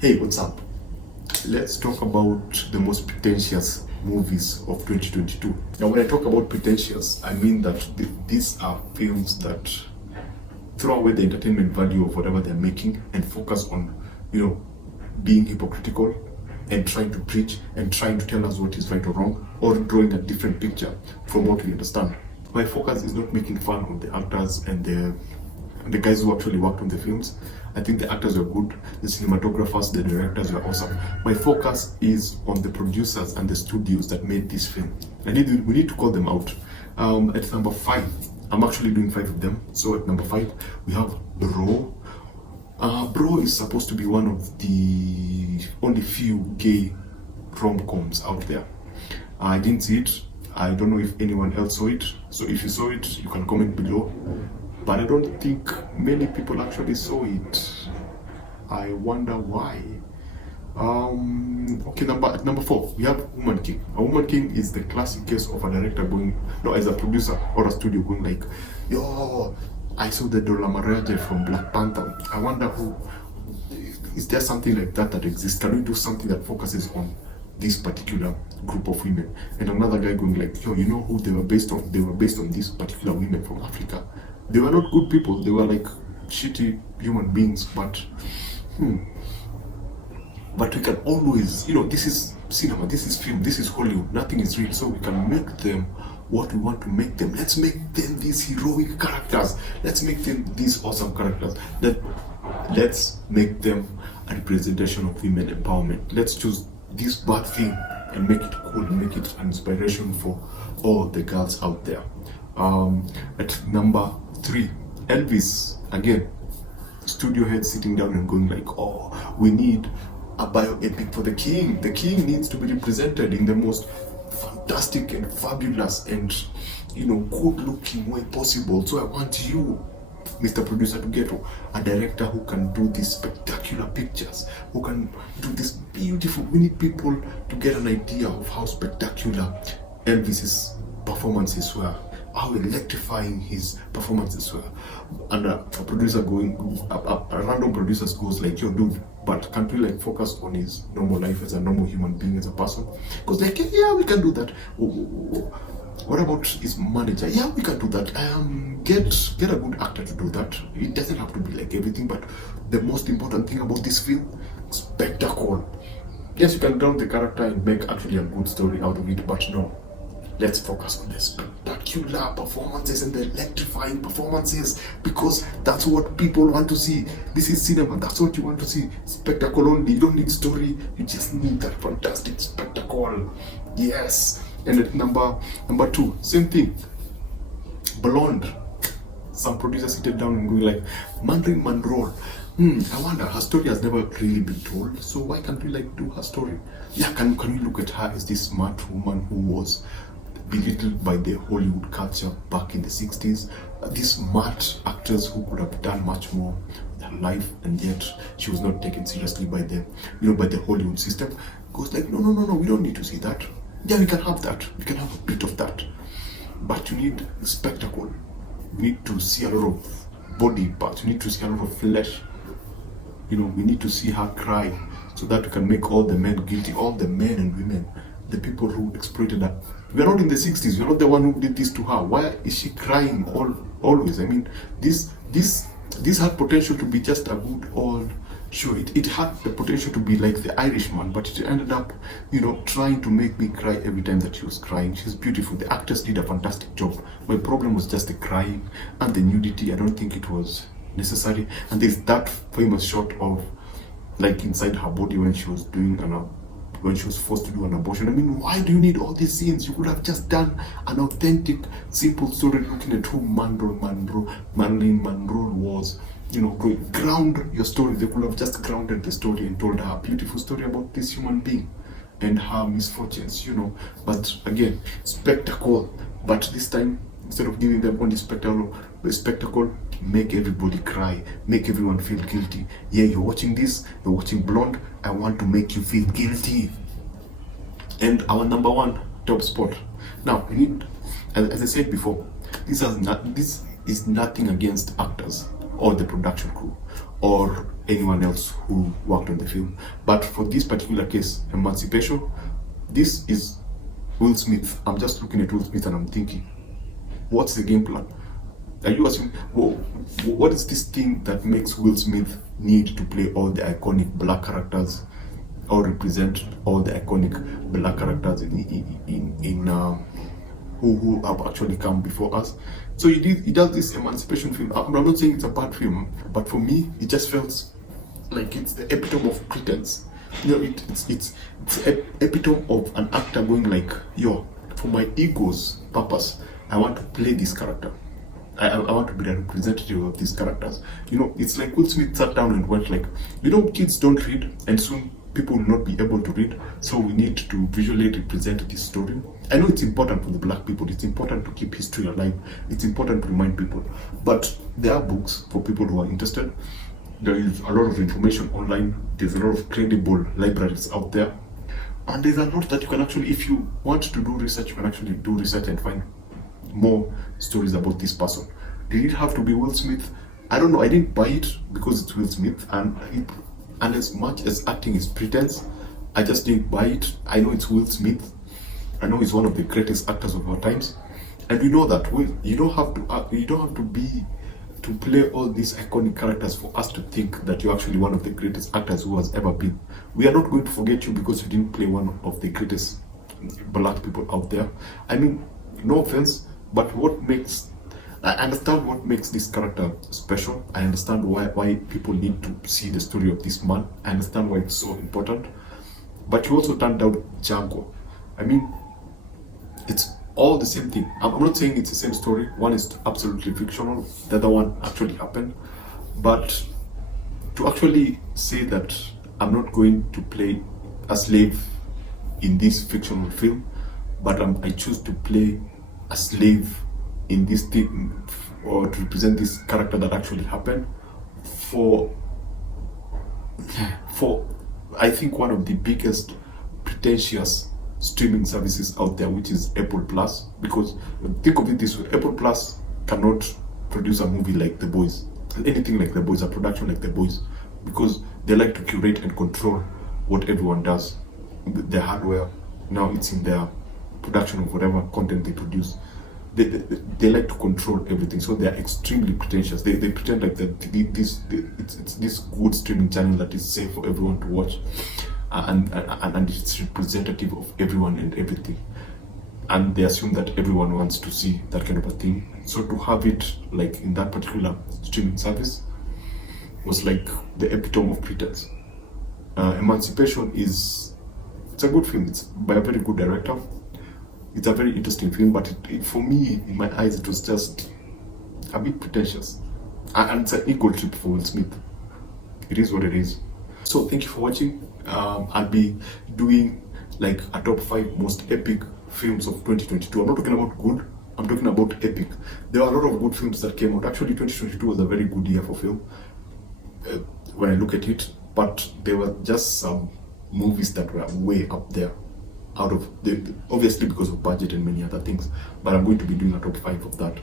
Hey, what's up? Let's talk about the most pretentious movies of 2022. Now, when I talk about pretentious, I mean that these are films that throw away the entertainment value of whatever they're making and focus on, being hypocritical and trying to preach and trying to tell us what is right or wrong, or drawing a different picture from what we understand. My focus is not making fun of the actors and the guys who actually worked on the films. I think the actors were good, the cinematographers, the directors were awesome. My focus is on the producers and the studios that made this film. We need to call them out. At number 5, I'm actually doing 5 of them. So at number 5, we have Bro. Bro is supposed to be one of the only few gay rom-coms out there. I didn't see it. I don't know if anyone else saw it. So if you saw it, you can comment below. But I don't think many people actually saw it. I wonder why. Okay, number 4, we have Woman King. A Woman King is the classic case of a director as a producer or a studio going like, yo, I saw the Dola Maraje from Black Panther. I wonder is there something like that exists? Can we do something that focuses on this particular group of women? And another guy going like, yo, you know who they were based on? They were based on these particular women from Africa. They were not good people. They were like shitty human beings. But we can always, this is cinema, this is film, this is Hollywood. Nothing is real. So we can make them what we want to make them. Let's make them these heroic characters. Let's make them these awesome characters. Let's make them a representation of women empowerment. Let's choose this bad thing and make it cool, make it an inspiration for all the girls out there. At number 3, Elvis. Again, studio heads sitting down and going like, oh, we need a bioepic for the king. The king needs to be represented in the most fantastic and fabulous and good looking way possible. So I want you, Mr. Producer, to get a director who can do these spectacular pictures, who can do this beautiful. We need people to get an idea of how spectacular Elvis's performances were, how electrifying his performances were. And a random producer goes like, yo, dude, but can't we focus on his normal life as a normal human being, as a person? Because yeah, we can do that. What about his manager? Yeah, we can do that. Get a good actor to do that. It doesn't have to be like everything, but the most important thing about this film, spectacle. Yes, you can drown the character and make actually a good story out of it, but no. Let's focus on the spectacular performances and the electrifying performances, because that's what people want to see. This is cinema. That's what you want to see. Spectacle only. You don't need story. You just need that fantastic spectacle. Yes. And at number 2, same thing. Blonde. Some producers sitting down and going like, Mandarin Monroe. I wonder, her story has never really been told. So why can't we do her story? Yeah, can we look at her as this smart woman who was belittled by the Hollywood culture back in the 60s? These smart actors who could have done much more with her life, and yet she was not taken seriously by the Hollywood system. Goes like, no, we don't need to see that. Yeah, we can have that. We can have a bit of that. But you need spectacle. We need to see a lot of body parts. We need to see a lot of flesh. We need to see her cry so that we can make all the men guilty, all the men and women, the people who exploited her. We are not in the 60s. We are not the one who did this to her. Why is she crying always? I mean, this had potential to be just a good old show. It had the potential to be like The Irishman, but it ended up, trying to make me cry every time that she was crying. She's beautiful. The actors did a fantastic job. My problem was just the crying and the nudity. I don't think it was necessary. And there's that famous shot of inside her body when she was when she was forced to do an abortion. I mean, why do you need all these scenes? You could have just done an authentic, simple story looking at who Marilyn Monroe was. Ground your story. They could have just grounded the story and told her a beautiful story about this human being and her misfortunes, But again, spectacle. But this time, instead of giving them only spectacle, make everybody cry, make everyone feel guilty. Yeah, you're watching this, you're watching Blonde, I want to make you feel guilty. And our number 1 top spot. Now, we need, as I said before, this is nothing against actors or the production crew. or anyone else who worked on the film. But for this particular case, Emancipation, this is Will Smith. I'm just looking at Will Smith and I'm thinking, what's the game plan? Are you assuming, what is this thing that makes Will Smith need to play all the iconic black characters or represent all the iconic black characters who have actually come before us? So he does this emancipation film. I'm not saying it's a bad film, but for me, it just felt like it's the epitome of pretense. You know, it's epitome of an actor going like, yo, for my ego's purpose, I want to play this character. I want to be the representative of these characters. You know, it's like Will Smith sat down and went like, you know, kids don't read, and soon people will not be able to read, so we need to visually represent this story. I know it's important for the black people, it's important to keep history alive, it's important to remind people, but there are books for people who are interested. There is a lot of information online, there's a lot of credible libraries out there, and there's a lot that you can actually, if you want to do research, you can actually do research and find more stories about this person. Did it have to be Will Smith? I don't know. I didn't buy it because it's Will Smith, and as much as acting is pretense, I just didn't buy it. I know it's Will Smith. I know he's one of the greatest actors of our times, and we know that you don't have to play all these iconic characters for us to think that you're actually one of the greatest actors who has ever been. We are not going to forget you because you didn't play one of the greatest black people out there. I mean, no offense, but I understand what makes this character special. I understand why people need to see the story of this man. I understand why it's so important. But you also turned out Django. I mean, it's all the same thing. I'm not saying it's the same story. One is absolutely fictional, the other one actually happened. But to actually say that I'm not going to play a slave in this fictional film, but I choose to play a slave in this thing, or to represent this character that actually happened, for I think one of the biggest pretentious streaming services out there, which is Apple Plus. Because think of it this way, Apple Plus cannot produce a movie like The Boys, anything like The Boys, a production like The Boys, because they like to curate and control what everyone does. Their hardware, now it's in their production of whatever content they produce. They like to control everything, so they are extremely pretentious. They pretend like it's this good streaming channel that is safe for everyone to watch, and it's representative of everyone and everything, and they assume that everyone wants to see that kind of a thing. So to have it like in that particular streaming service was like the epitome of pretense. Emancipation it's a good film. It's by a very good director. It's a very interesting film, but for me, in my eyes, it was just a bit pretentious. And it's an ego trip for Will Smith. It is what it is. So thank you for watching. I'll be doing like a top 5 most epic films of 2022. I'm not talking about good, I'm talking about epic. There are a lot of good films that came out. Actually, 2022 was a very good year for film, when I look at it. But there were just some movies that were way up there, out of obviously because of budget and many other things, but I'm going to be doing a top 5 of that.